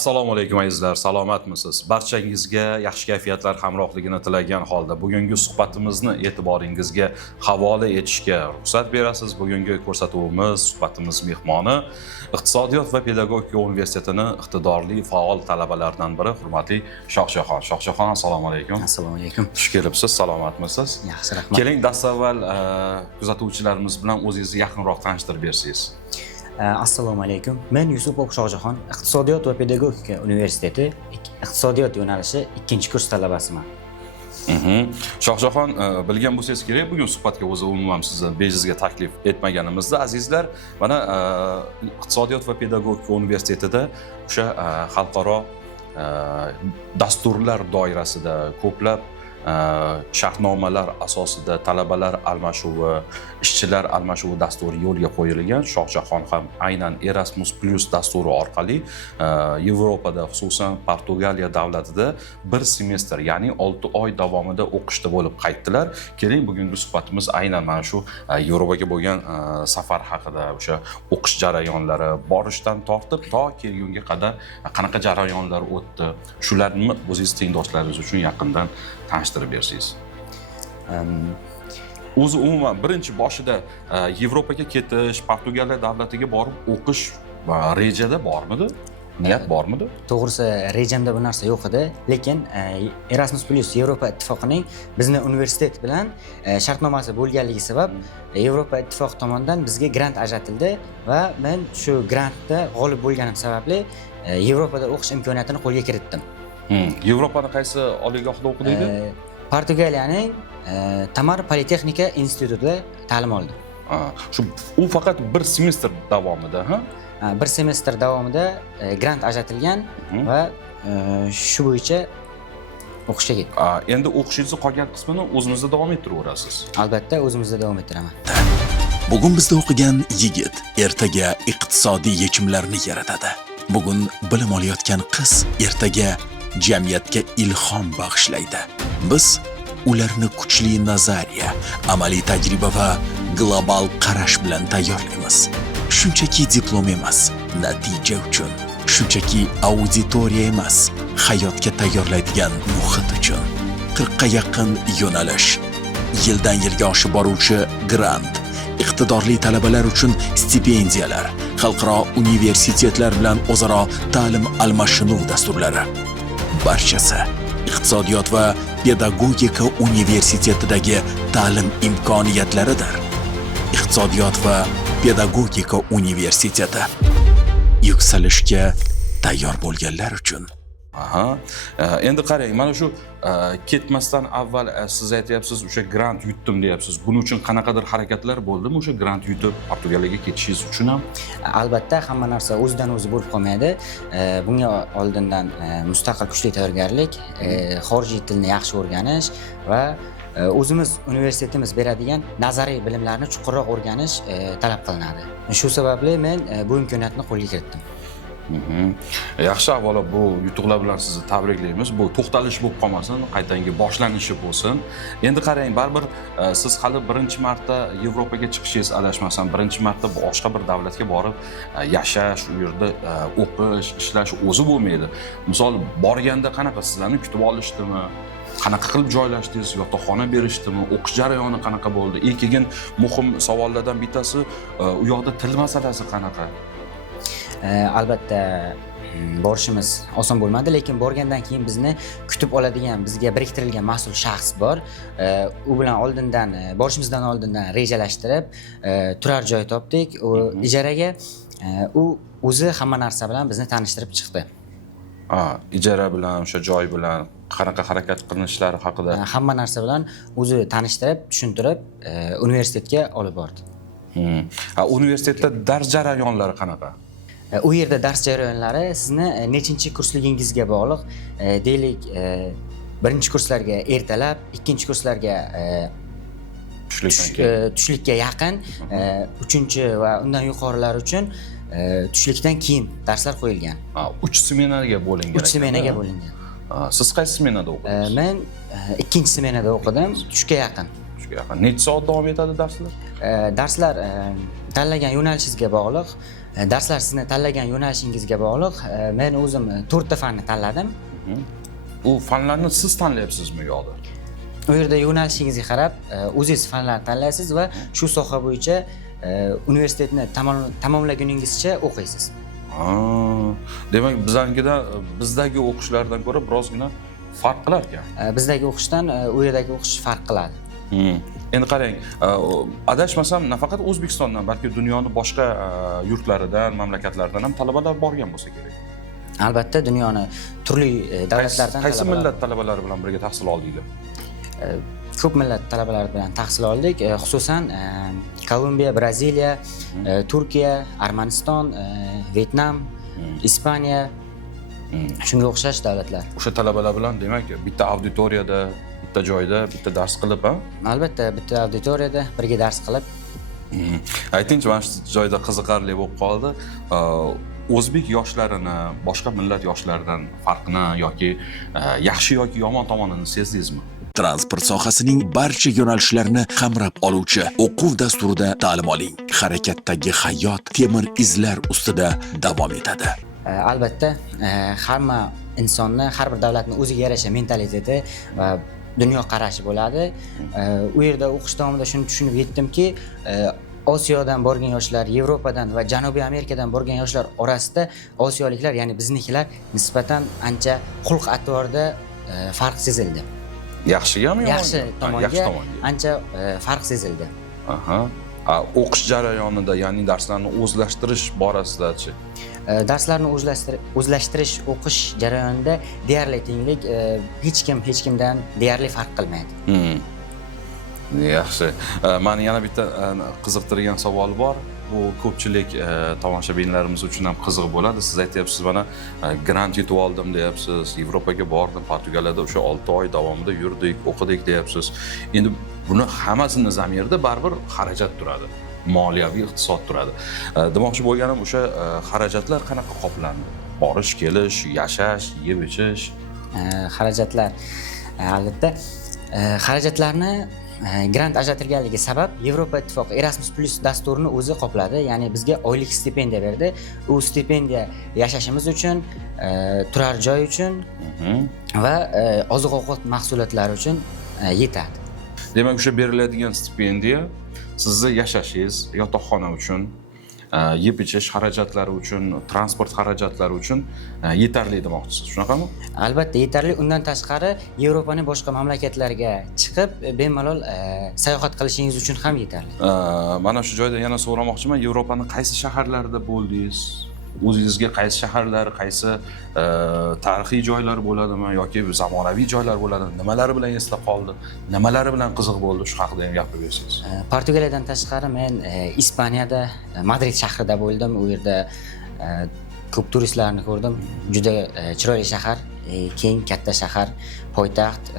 Assalomu alaykum azizlar, salomatmisiz? Barchangizga yaxshi kayfiyatlar hamrohligini tilagan holda bugungi suhbatimizni e'tiboringizga havola etishga ruxsat berasiz. Bugungi ko'rsatuvimiz, suhbatimiz mehmoni Iqtisodiyot va pedagogika universitetining iqtidorli faol talabalaridan biri, hurmatli Shohjahon. Shohjahon, assalomu alaykum. Assalomu alaykum. Xush kelibsiz, salomatmisiz? Yaxshi, rahmat. Keling, dastavval kuzatuvchilarimiz bilan o'zingizni yaqinroq tanishtirib bersangiz. Assalomu alaykum. Men Yusupov Shohjahon, Iqtisodiyot va pedagogika universiteti iqtisodiyot yo'nalishi 2-kurs talabasiman. Shohjahon, bilgan bo'lsangiz kerak, bugun suhbatga o'zi umuman sizni bejizga taklif etmaganimizda, azizlar, mana Iqtisodiyot va pedagogika universitetida o'sha xalqaro dasturlar doirasida ko'plab shartnomalar asosida talabalar almashuvi, ishchilar almashuvi dasturi yo'lga qo'yilgan. Shohjahon ham aynan Erasmus+ dasturi orqali Yevropada, xususan Portugaliya davlatida bir semestr, ya'ni 6 oy davomida o'qishda bo'lib qaytdilar. Keling, bugungi suhbatimiz aynan mana shu Yevropaga bo'lgan safar haqida, o'sha o'qish jarayonlari, borishdan tortib to kelgunga qadar qanaqa jarayonlar o'tdi, shularni o'zingiz tengdoshlaringiz uchun yaqindan tanishtirib bersangiz. O'zi umuman birinchi boshida Yevropaga ketish, Portugaliya davlatiga borib o'qish rejada bormidi? Niyat bormidi? To'g'risi, rejamda bu narsa yo'q edi, lekin Erasmus+ Yevropa ittifoqining bizni universitet bilan shartnomasi bo'lganligi sabab Yevropa ittifoqi tomonidan bizga grant ajratildi va men shu grantda g'olib bo'lganim sababli Yevropada o'qish imkoniyatini qo'lga kiritdim. Yevropani qaysi oliygohda o'qidingiz? Portugaliyaning Tamar Politexnika institutida ta'lim oldim. U faqat bir semestr davomida, ha? Bir semestr davomida grant ajratilgan va shu bo'yicha o'qishga ketdim. Endi o'qishingizni qolgan qismini o'zingizda davom ettiraverasiz. Albatta, o'zimizda davom ettiraman. Bugun bizda o'qigan yigit ertaga iqtisodiy yechimlarni yaratadi. Bugun bilim olayotgan qiz ertaga jamiyatga ilhom bag'ishlaydi. Biz ularni kuchli nazariya, amaliy tajriba va global qarash bilan tayyorlaymiz. Shunchaki diplom emas, natija uchun. Shunchaki auditoriya emas, hayotga tayyorlaydigan muhit uchun. 40 ga yaqin yo'nalish, yildan yilga oshib boruvchi grant, iqtidorli talabalar uchun stipendiyalar, xalqaro universitetlar bilan o'zaro ta'lim almashinuv dasturlari. Barchasi Iqtisodiyot va pedagogika universitetidagi ta'lim imkoniyatlaridir. Iqtisodiyot va pedagogika universiteti yuksalishga tayyor bo'lganlar uchun. Endi qarang, mana shu ketmasdan avval siz aytyapsiz, o'sha grant yutdim deyapsiz. Buning uchun qanaqadir harakatlar bo'ldimi? O'sha grant yutib Portugaliyaga ketishingiz uchun ham? Albatta, hamma narsa o'zidan o'zi bo'lib qolmaydi. Bunga oldindan mustaqil kuchli tayyorgarlik, xorijiy tilni yaxshi o'rganish va o'zimiz universitetimiz beradigan nazariy bilimlarni chuqurroq o'rganish talab qilinadi. Shu sababli men bu imkoniyatni qo'lga kiritdim. Yaxshi, avvalo bu yutuqlar bilan sizni tabriklaymiz. Bu to'xtalish bo'lib qolmasin, qaytangi boshlanishi bo'lsin. Endi qarang, baribir siz hali birinchi marta Yevropaga chiqishingiz, adashmasam, birinchi marta boshqa bir davlatga borib yashash, u yerda o'qish, ishlash o'zi bo'lmaydi. Misol borganda qanaqa sizlarni kutib olishdimi? Qanaqa qilib joylashdingiz, yotoqxona berishdimi, o'qish jarayoni qanaqa bo'ldi? Eng keyin muhim savollardan bittasi, u yoqda til masalasi qanaqa? Albatta, borishimiz oson bo'lmadi, lekin borgandan keyin bizni kutib oladigan, bizga biriktirilgan mas'ul shaxs bor. U bilan oldindan, borishimizdan oldindan rejalashtirib, turar joy topdik. Ijaraga u o'zi hamma narsa bilan bizni tanishtirib chiqdi. Ijara bilan, o'sha joy bilan qanaqa harakat qilinishlari haqida hamma narsa bilan o'zi tanishtirib, tushuntirib, universitetga olib bordi. Universitetda dars jarayonlari qanaqa? U yerda dars jarayonlari sizni nechinchi kursligingizga bog'liq. Deylik, birinchi kurslarga ertalab, ikkinchi kurslarga tushlikka yaqin, uchinchi va undan yuqorilar uchun tushlikdan keyin darslar qo'yilgan. 3 smenaga bo'lingan. 3 smenaga bo'lingan. Siz qaysi smenada o'qidingiz? Men ikkinchi smenada o'qidim, tushga yaqin. Necha soat davom etadi darslar? Darslar tanlagan yo'nalishingizga bog'liq. Darslar sizni tanlagan yo'nalishingizga bog'liq. Men o'zim 4 ta fanni tanladim. U fanlarni siz tanlayapsizmi yo'qda? U yerda yo'nalishingizga qarab o'zingiz fanlarni tanlaysiz va shu soha bo'yicha universitetni tamomlaguningizcha o'qiysiz. Demak, bizdagi o'qishlardan ko'ra birozgina farq qilar ekan. Bizdagi o'qishdan u yerdagi o'qish farq qiladi. Endi qarang, adashmasam nafaqat O'zbekistondan, balki dunyoning boshqa yurtlaridan, mamlakatlaridan ham talabalar borgan bo'lsa kerak. Albatta, dunyoning turli davlatlardan Qaysi millat talabalari bilan birga tahsil oldinglar? Ko'p millat talabalari bilan tahsil oldik. Xususan, Kolumbiya, Braziliya, Turkiya, Armaniston, Vyetnam, Ispaniya, shunga o'xshash davlatlar. O'sha talabalar bilan demak, bitta auditoriyada, bitta joyda, bitta dars qilib, Albatta, bitta auditoriyada birga dars qilib. Aytingchi, mana shu joyda qiziqarli bo'lib qoldi. O'zbek yoshlarini boshqa millat yoshlaridan farqini yoki yaxshi yoki yomon tomonini sezdingizmi? Transport sohasining barcha yo'nalishlarini qamrab oluvchi o'quv dasturida ta'lim oling. Harakatdagi hayot temir izlar ustida davom etadi. Albatta, hamma insonni, har bir davlatning o'ziga yarasha mentaliteti va dunyo qarashi bo'ladi. U yerda o'qish davomida shuni tushunib yetdimki, Osiyodan borgan yoshlar, Yevropadan va Janubiy Amerikadan borgan yoshlar orasida osiyoliklar, ya'ni biznikilar nisbatan ancha xulq-atvorda farq sezildi. Yaxshigami yomonmi? Yaxshi tomonga ancha farq sezildi. O'qish jarayonida, ya'ni darslarni o'zlashtirish borasida-chi? Darslarni o'zlashtirish o'qish jarayonida deyarli tenglik, hech kimdan deyarli farq qilmaydi. Yaxshi. Meni yana bitta qiziqtirgan savol bor. Bu ko'pchilik tomoshabinlarimiz uchun ham qiziq bo'ladi. Siz aytyapsiz, mana grant yutib oldim deyapsiz, Yevropaga bordim, Portugaliyada o'sha 6 oy davomida yurdik, o'qidik deyapsiz. Endi buni hammasini zamirda baribir xarajat turadi. Moliyaviy iqtisod turadi. Demoqchi bo'lganim, o'sha xarajatlar qanaqa qoplandi? Borish, kelish, yashash, yeb ichish. Xarajatlar, albatta, xarajatlarni grant ajratilganligi sabab Yevropa ittifoqi Erasmus+ dasturini o'zi qopladi. Ya'ni bizga oylik stipendiya berdi. U stipendiya yashashimiz uchun, turar joy uchun va oziq-ovqat mahsulotlari uchun yetadi. Demak, o'sha beriladigan stipendiya sizni yashashingiz, yotoqxona uchun, yeb ichish xarajatlari uchun, transport xarajatlari uchun yetarli demoqchisiz, shunaqami? Albatta yetarli. Undan tashqari Yevropaning boshqa mamlakatlariga chiqib bemalol sayohat qilishingiz uchun ham yetarli. Mana shu joyda yana so'ramoqchiman, Yevropaning qaysi shaharlarida bo'ldingiz? O'zingizga qaysi shaharlar, qaysi tarixiy joylar bo'ladimi yoki zamonaviy joylar bo'ladimi? Nimalari bilan esda qoldi? Nimalari bilan qiziq bo'ldi? Shu haqida ham gapirib bersangiz. Portugaliyadan tashqari men Ispaniyada, Madrid shahrida bo'ldim. U yerda ko'p turistlarni ko'rdim. Juda chiroyli shahar, keng, katta shahar, poytaxt,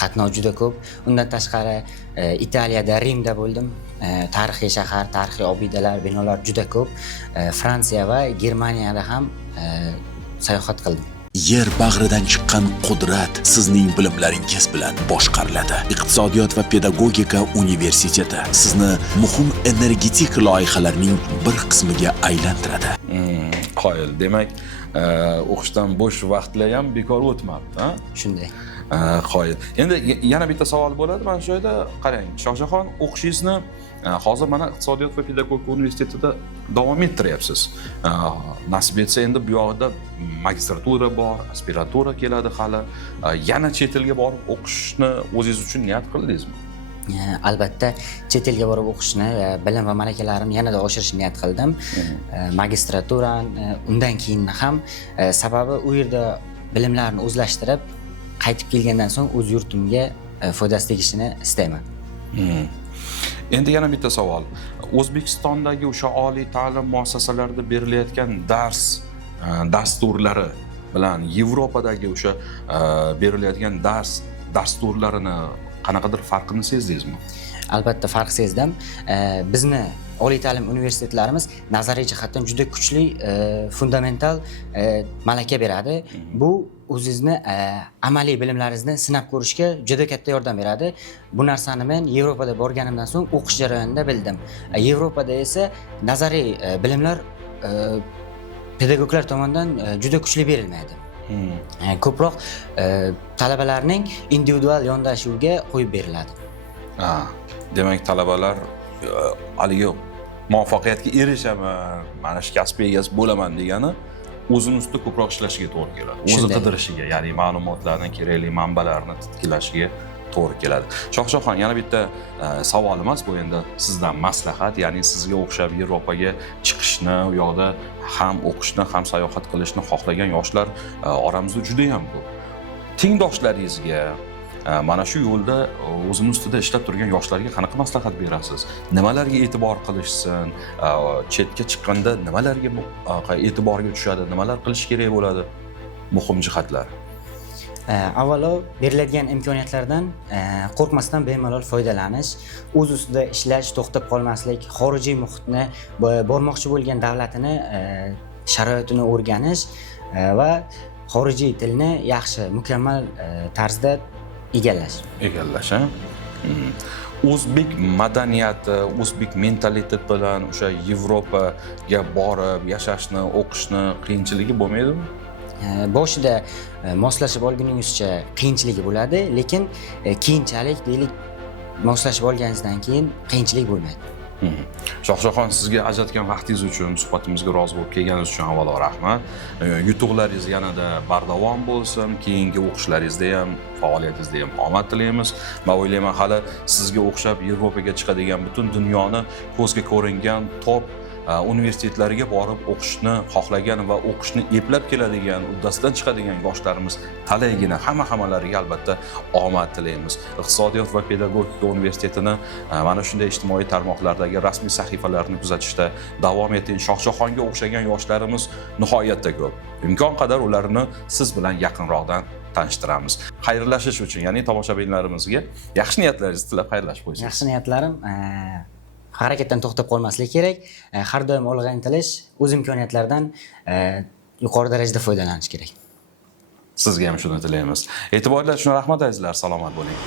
qatnov juda ko'p. Undan tashqari Italiyada, Rimda bo'ldim. Tarixiy shahar, tarixiy obidalar, binolar juda ko'p. Fransiya va Germaniyada ham sayohat qildim. Yer bag'ridan chiqqan qudrat sizning bilimlaringiz bilan boshqariladi. Iqtisodiyot va pedagogika universiteti sizni muhim energetik loyihalarning bir qismiga aylantiradi. Qoyil. Demak, o'qishdan bo'sh vaqtlar ham bekor o'tmabdi, ha? Shunday. Qoyil. Endi yana bitta savol bo'ladi. Mana shu joyda qarang, Shohjahon, o'qishingizni hozir mana Iqtisodiyot va pedagogika universitetida davom ettiryapsiz. Nasib etsa endi bu yoqda magistratura bor, aspiratura keladi hali. Yana chet elga borib o'qishni o'zingiz uchun niyat qildingizmi? Albatta, chet elga borib o'qishni, bilim va malakalarimni yanada oshirishni niyat qildim. Magistraturani undan keyin ham, sababi u yerda bilimlarni o'zlashtirib, qaytib kelgandan so'ng o'z yurtimga foydasi tegishini istayman. Endi yana bitta savol. O'zbekistondagi o'sha oliy ta'lim muassasalarida berilayotgan dasturlari bilan Yevropadagi o'sha berilayotgan dasturlarini qanaqadir farqini sezdingizmi? Albatta farq sezdim. Bizni oliy ta'lim universitetlarimiz nazariy jihatdan juda kuchli fundamental malaka beradi. Bu o'zingizni amaliy bilimlaringizni sinab ko'rishga juda katta yordam beradi. Bu narsani men Yevropada borganimdan so'ng o'qish jarayonida bildim. Yevropada esa nazariy bilimlar pedagoglar tomonidan juda kuchli berilmaydi. Ko'proq talabalarning individual yondashuviga qo'yib beriladi. Demak, talabalar haligi muvaffaqiyatga erishaman, mana shu kasbga egasi bo'laman degani o'zini ustida ko'proq ishlashiga to'g'ri keladi. O'zi qidirishiga, ya'ni ma'lumotlarni, kerakli manbalarni titkilashiga to'g'ri keladi. Shohjahon, yana bitta savol emas, bu endi sizdan maslahat, ya'ni sizga o'xshab Yevropaga chiqishni, u yoqda ham o'qishni, ham sayohat qilishni xohlagan yoshlar oramizda juda ham ko'p. Tengdoshlaringizga mana shu yo'lda o'zini ustida ishlab turgan yoshlarga qanaqa maslahat berasiz? Nimalarga e'tibor qilishsin? Chetga chiqqanda nimalarga e'tiborga tushadi? Nimalar qilish kerak bo'ladi? Muhim jihatlar. Avvalo, beriladigan imkoniyatlardan qo'rqmasdan bemalol foydalanish, o'z ustida ishlash, to'xtab qolmaslik, xorijiy muhitni, bormoqchi bo'lgan davlatini, sharoitini o'rganish va xorijiy tilni yaxshi, mukammal tarzda egallash. O'zbek madaniyati, o'zbek mentaliteti bilan o'sha Yevropaga borib yashashni, o'qishni qiyinchiligi bo'lmaydimi? Boshida moslashib olguningizcha qiyinchiligi bo'ladi, lekin keyinchalik deylik moslashib olganingizdan keyin qiyinchilik bo'lmaydi. Shohjahon, sizga ajratgan vaqtingiz uchun, suhbatimizga rozi bo'lib kelganingiz uchun avvalo rahmat. Yutuqlaringiz yanada bardavom bo'lsin, keyingi o'qishlaringizda ham, faoliyatingizda ham omad tilaymiz. Men o'ylayman, hali sizga o'xshab Yevropaga chiqadigan, butun dunyoni ko'zga ko'ringan top universitetlariga borib o'qishni xohlagan va o'qishni eplab keladigan, uddasidan chiqadigan yoshlarimiz talaygina hammalariga albatta omad tilaymiz. Iqtisodiyot va pedagogika universitetini mana shunday ijtimoiy tarmoqlardagi rasmiy sahifalarini kuzatishda davom eting. Shohjahonga o'xshagan yoshlarimiz nihoyatda ko'p. Imkon qadar ularni siz bilan yaqinroqdan tanishtiramiz. Xayrlashish uchun, ya'ni tomoshabinlarimizga yaxshi niyatlaringizni tilab xayrlashib qo'ysangiz. Yaxshi niyatlarim harakatdan to'xtab qolmaslik kerak. Har doim olg'a intilish, o'z imkoniyatlardan yuqori darajada foydalanish kerak. Sizga ham shuni tilaymiz. E'tiborlar uchun rahmat azizlar, salomat bo'ling.